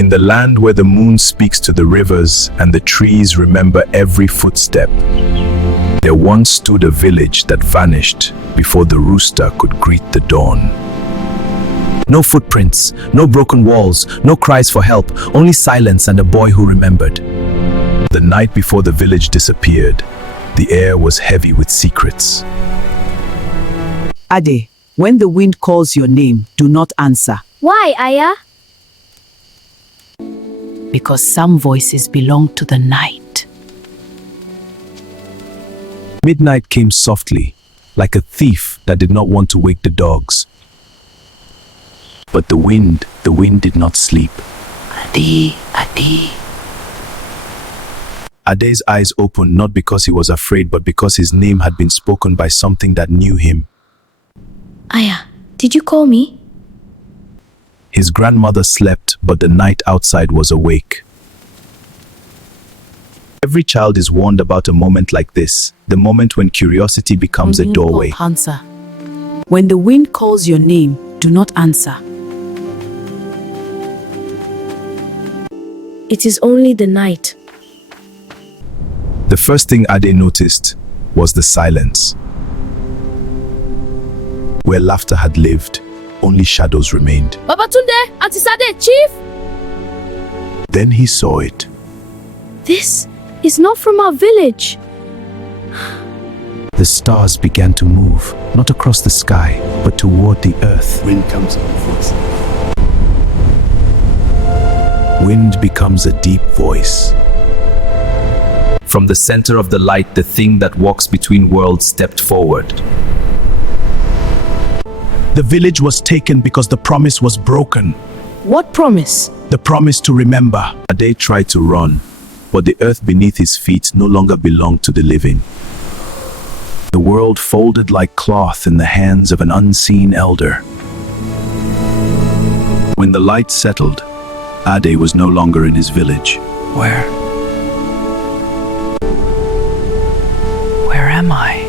In the land where the moon speaks to the rivers and the trees remember every footstep, there once stood a village that vanished before the rooster could greet the dawn. No footprints, no broken walls, no cries for help, only silence and a boy who remembered. The night before the village disappeared, the air was heavy with secrets. Ade, when the wind calls your name, do not answer. Why, Aya? Because some voices belong to the night. Midnight came softly, like a thief that did not want to wake the dogs. But the wind did not sleep. Ade, Ade. Ade's eyes opened not because he was afraid, but because his name had been spoken by something that knew him. Aya, did you call me? His grandmother slept, but the night outside was awake. Every child is warned about a moment like this, the moment when curiosity becomes a doorway. Answer. When the wind calls your name, do not answer. It is only the night. The first thing Ade noticed was the silence. Where laughter had lived, only shadows remained. Babatunde, Auntie Sade, Chief! Then he saw it. This is not from our village. The stars began to move, not across the sky, but toward the earth. Wind comes up voice. Wind becomes a deep voice. From the center of the light, the thing that walks between worlds stepped forward. The village was taken because the promise was broken. What promise? The promise to remember. Ade tried to run, but the earth beneath his feet no longer belonged to the living. The world folded like cloth in the hands of an unseen elder. When the light settled, Ade was no longer in his village. Where am I?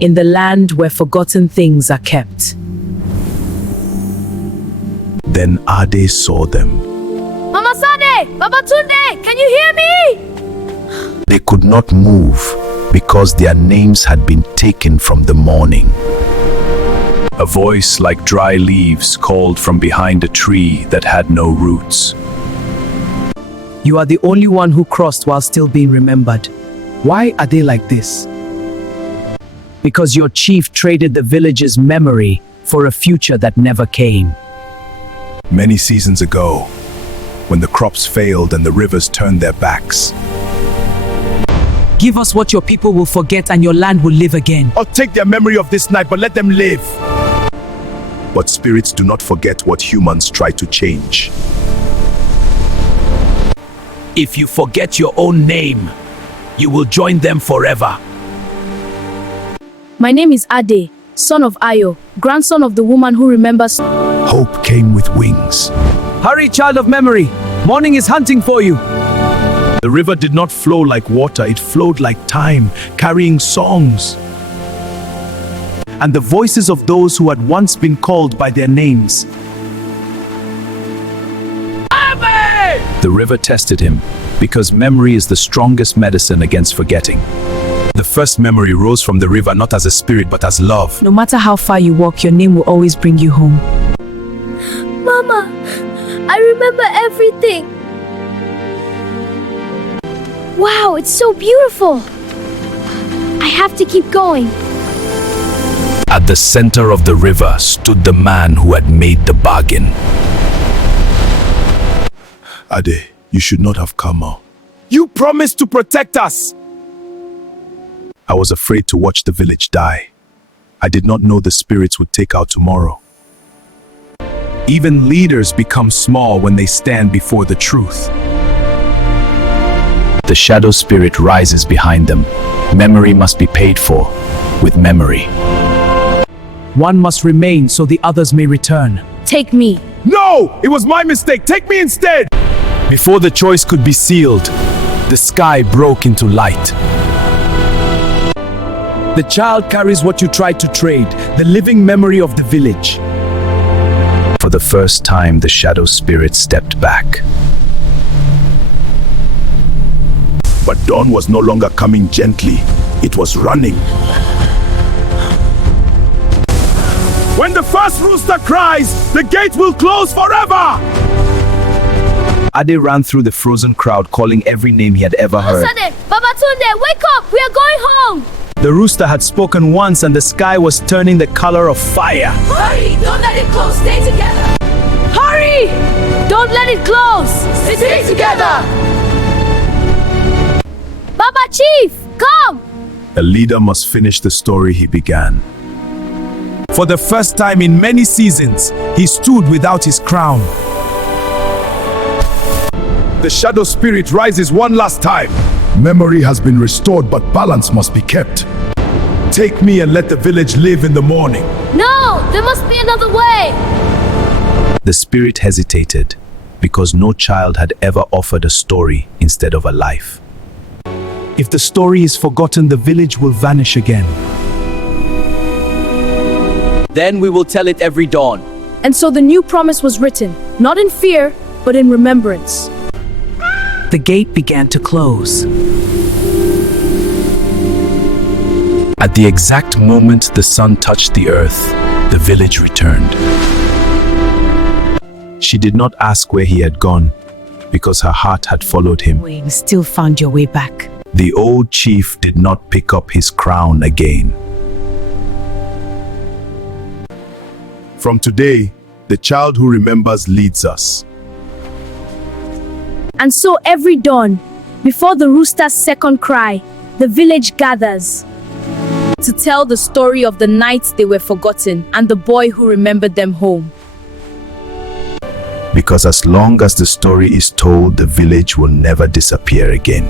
In the land where forgotten things are kept. Then Ade saw them. Mama Sade, Babatunde, can you hear me? They could not move because their names had been taken from the morning. A voice like dry leaves called from behind a tree that had no roots. You are the only one who crossed while still being remembered. Why are they like this? Because your chief traded the village's memory for a future that never came. Many seasons ago, when the crops failed and the rivers turned their backs. Give us what your people will forget and your land will live again. Or take their memory of this night, but let them live. But spirits do not forget what humans try to change. If you forget your own name, you will join them forever. My name is Ade, son of Ayo, grandson of the woman who remembers. Hope came with wings. Hurry, child of memory. Morning is hunting for you. The river did not flow like water, it flowed like time, carrying songs. And the voices of those who had once been called by their names. The river tested him, because memory is the strongest medicine against forgetting. The first memory rose from the river not as a spirit but as love. No matter how far you walk, your name will always bring you home. Mama, I remember everything. Wow, it's so beautiful. I have to keep going. At the center of the river stood the man who had made the bargain. Ade, you should not have come out. You promised to protect us. I was afraid to watch the village die. I did not know the spirits would take out tomorrow. Even leaders become small when they stand before the truth. The shadow spirit rises behind them. Memory must be paid for with memory. One must remain so the others may return. Take me. No! It was my mistake! Take me instead! Before the choice could be sealed, the sky broke into light. The child carries what you tried to trade, the living memory of the village. For the first time, the shadow spirit stepped back. But dawn was no longer coming gently. It was running. When the first rooster cries, the gate will close forever! Ade ran through the frozen crowd, calling every name he had ever heard. Sade, Babatunde, wake up! We are going home! The rooster had spoken once and the sky was turning the color of fire. Hurry! Don't let it close! Stay together! Hurry! Don't let it close! Stay together! Baba Chief, come! A leader must finish the story he began. For the first time in many seasons, he stood without his crown. The shadow spirit rises one last time. Memory has been restored, but balance must be kept. Take me and let the village live in the morning. No! There must be another way! The spirit hesitated because no child had ever offered a story instead of a life. If the story is forgotten, the village will vanish again. Then we will tell it every dawn. And so the new promise was written, not in fear, but in remembrance. The gate began to close. At the exact moment the sun touched the earth, the village returned. She did not ask where he had gone, because her heart had followed him. You still found your way back. The old chief did not pick up his crown again. From today, the child who remembers leads us. And so every dawn, before the rooster's second cry, the village gathers to tell the story of the nights they were forgotten and the boy who remembered them home. Because as long as the story is told, the village will never disappear again.